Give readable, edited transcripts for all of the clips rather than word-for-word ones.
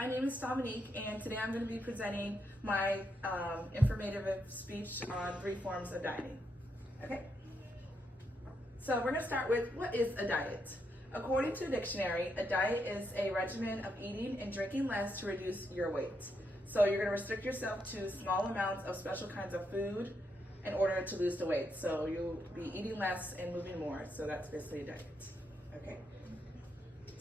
My name is Dominique, and today I'm going to be presenting my informative speech on 3 forms of dieting. Okay? So we're going to start with, what is a diet? According to the dictionary, a diet is a regimen of eating and drinking less to reduce your weight. So you're going to restrict yourself to small amounts of special kinds of food in order to lose the weight. So you'll be eating less and moving more. So that's basically a diet. Okay?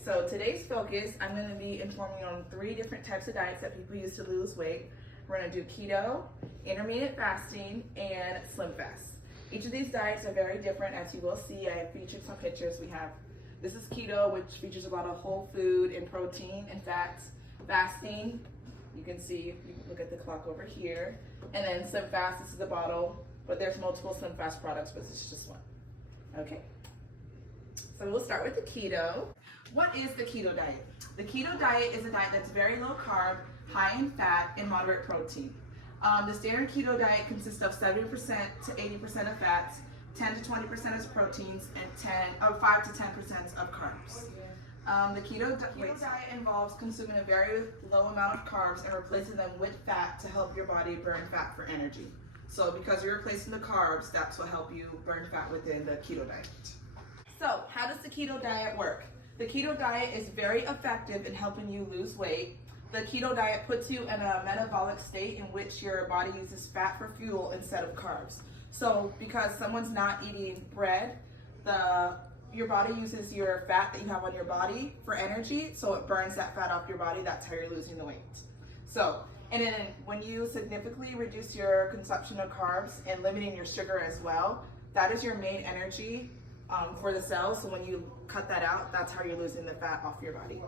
So today's focus, I'm going to be informing you on 3 different types of diets that people use to lose weight. We're going to do keto, intermittent fasting, and slim fast. Each of these diets are very different, as you will see. I have featured some pictures. This is keto, which features a lot of whole food and protein and fats. Fasting, you can see, you can look at the clock over here. And then slim fast, this is the bottle, but there's multiple slim fast products, but this is just one. Okay. So we'll start with the keto. What is the keto diet? The keto diet is a diet that's very low carb, high in fat, and moderate protein. The standard keto diet consists of 70% to 80% of fats, 10 to 20% of proteins, and 5 to 10% of carbs. The keto diet involves consuming a very low amount of carbs and replacing them with fat to help your body burn fat for energy. So because you're replacing the carbs, that's what helps you burn fat within the keto diet. So how does the keto diet work? The keto diet is very effective in helping you lose weight. The keto diet puts you in a metabolic state in which your body uses fat for fuel instead of carbs. So because someone's not eating bread, your body uses your fat that you have on your body for energy, so it burns that fat off your body. That's how you're losing the weight. So, and then when you significantly reduce your consumption of carbs and limiting your sugar as well, that is your main energy for the cells. So when you cut that out, that's how you're losing the fat off your body.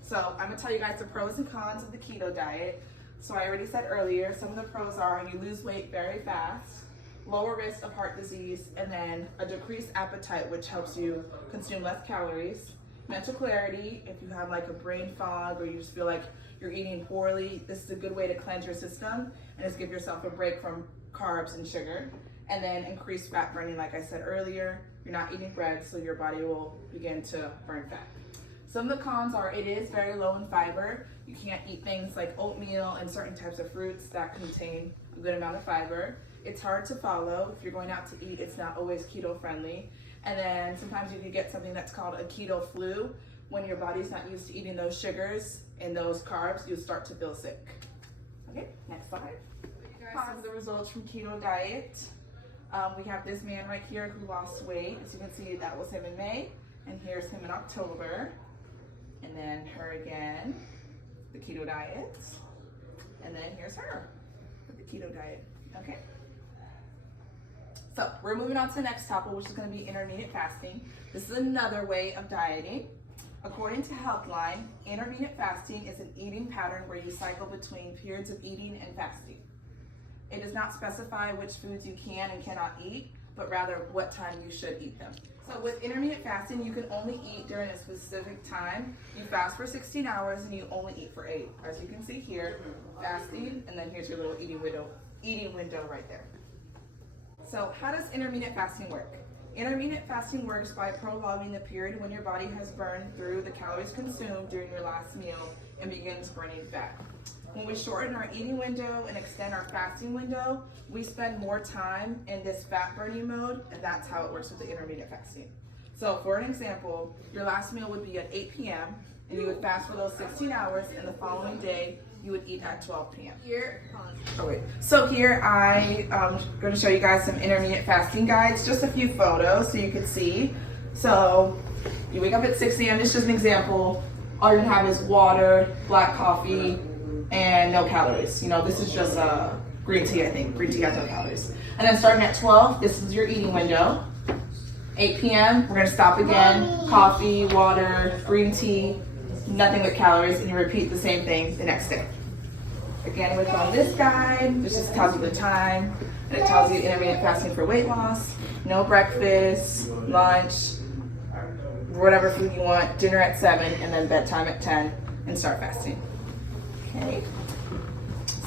So I'm gonna tell you guys the pros and cons of the keto diet. So I already said earlier, some of the pros are you lose weight very fast, lower risk of heart disease, and then a decreased appetite, which helps you consume less calories. Mental clarity, if you have like a brain fog or you just feel like you're eating poorly, this is a good way to cleanse your system and just give yourself a break from carbs and sugar. And then increased fat burning, like I said earlier, you're not eating bread, so your body will begin to burn fat. Some of the cons are it is very low in fiber. You can't eat things like oatmeal and certain types of fruits that contain a good amount of fiber. It's hard to follow. If you're going out to eat, it's not always keto friendly. And then sometimes you can get something that's called a keto flu. When your body's not used to eating those sugars and those carbs, you'll start to feel sick. Okay, next slide. Some of the results from keto diet. We have this man right here who lost weight. As you can see, that was him in May, and here's him in October. And then her again, the keto diet. And then here's her with the keto diet. Okay. So we're moving on to the next topic, which is going to be intermittent fasting. This is another way of dieting. According to Healthline, intermittent fasting is an eating pattern where you cycle between periods of eating and fasting. It does not specify which foods you can and cannot eat, but rather what time you should eat them. So with intermittent fasting, you can only eat during a specific time. You fast for 16 hours and you only eat for 8. As you can see here, fasting, and then here's your little eating window right there. So how does intermittent fasting work? Intermittent fasting works by prolonging the period when your body has burned through the calories consumed during your last meal and begins burning fat. When we shorten our eating window and extend our fasting window, we spend more time in this fat burning mode, and that's how it works with the intermittent fasting. So for an example, your last meal would be at 8 p.m. and you would fast for those 16 hours, and the following day you would eat at 12 p.m. So here I'm going to show you guys some intermittent fasting guides, just a few photos so you can see. So you wake up at 6 a.m., this is just an example. All you're going to have is water, black coffee, and no calories. You know, this is just green tea, I think. Green tea has no calories. And then starting at 12, this is your eating window. 8 p.m., we're gonna stop again. Coffee, water, green tea, nothing with calories, and you repeat the same thing the next day. Again, with on this guide, this just tells you the time, and it tells you intermittent fasting for weight loss, no breakfast, lunch, whatever food you want, dinner at 7, and then bedtime at 10, and start fasting. Okay,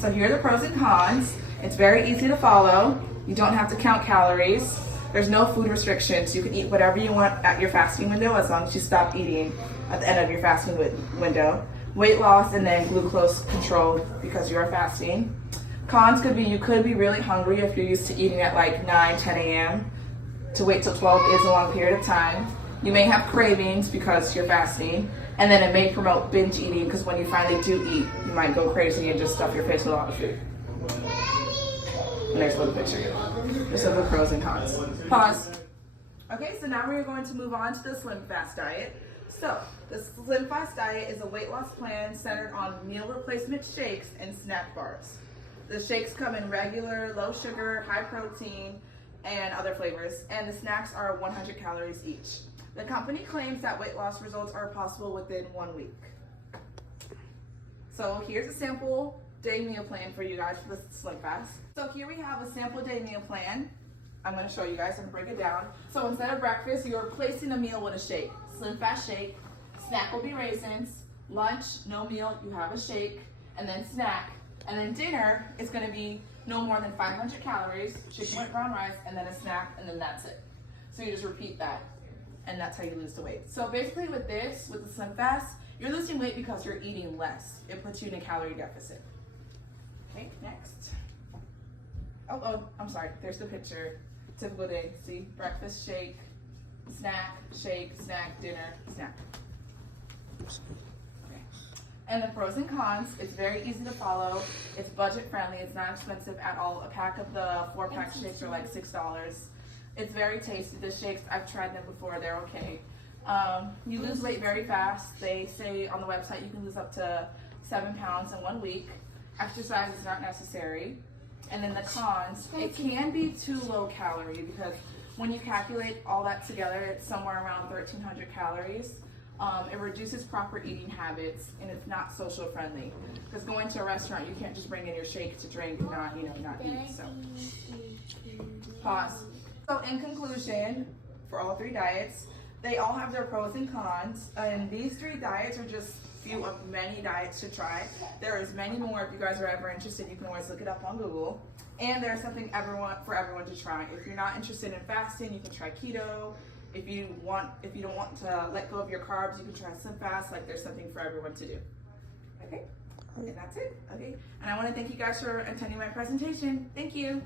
so here are the pros and cons. It's very easy to follow. You don't have to count calories. There's no food restrictions. You can eat whatever you want at your fasting window as long as you stop eating at the end of your fasting window. weight loss and then glucose control because you are fasting. Cons could be you could be really hungry if you're used to eating at like 9, 10 a.m. To wait till 12 is a long period of time. You may have cravings because you're fasting, and then it may promote binge eating because when you finally do eat, you might go crazy and just stuff your face with a lot of food. And there's a little picture. Just of the pros and cons. Pause. Okay, so now we're going to move on to the Slim Fast diet. So, the Slim Fast diet is a weight loss plan centered on meal replacement shakes and snack bars. The shakes come in regular, low sugar, high protein, and other flavors, and the snacks are 100 calories each. The company claims that weight loss results are possible within 1 week. So here's a sample day meal plan for you guys for the Slim Fast. So here we have a sample day meal plan. I'm going to show you guys and break it down. So instead of breakfast, you're replacing a meal with a shake. Slim Fast shake. Snack will be raisins. Lunch, no meal, you have a shake, and then snack. And then dinner is going to be no more than 500 calories, chicken with brown rice, and then a snack, and then that's it. So you just repeat that, and that's how you lose the weight. So basically with this, with the Slim Fast, you're losing weight because you're eating less. It puts you in a calorie deficit. Okay, next. Oh, I'm sorry, there's the picture. Typical day, see, breakfast, shake, snack, dinner, snack. And the pros and cons, it's very easy to follow. It's budget friendly, it's not expensive at all. A pack of the 4-pack shakes are like $6. It's very tasty. The shakes, I've tried them before, they're okay. You lose weight very fast. They say on the website you can lose up to 7 pounds in 1 week. Exercise is not necessary. And then the cons, it can be too low calorie because when you calculate all that together, it's somewhere around 1,300 calories. It reduces proper eating habits, and it's not social friendly. Because going to a restaurant, you can't just bring in your shake to drink and not eat. So, pause. So in conclusion, for all 3 diets, they all have their pros and cons, and these 3 diets are just few of many diets to try. There is many more. If you guys are ever interested, you can always look it up on Google. And there's something for everyone to try. If you're not interested in fasting, you can try keto. If you don't want to let go of your carbs, you can try Slim Fast. Like, there's something for everyone to do. Okay, and that's it. Okay, and I want to thank you guys for attending my presentation. Thank you.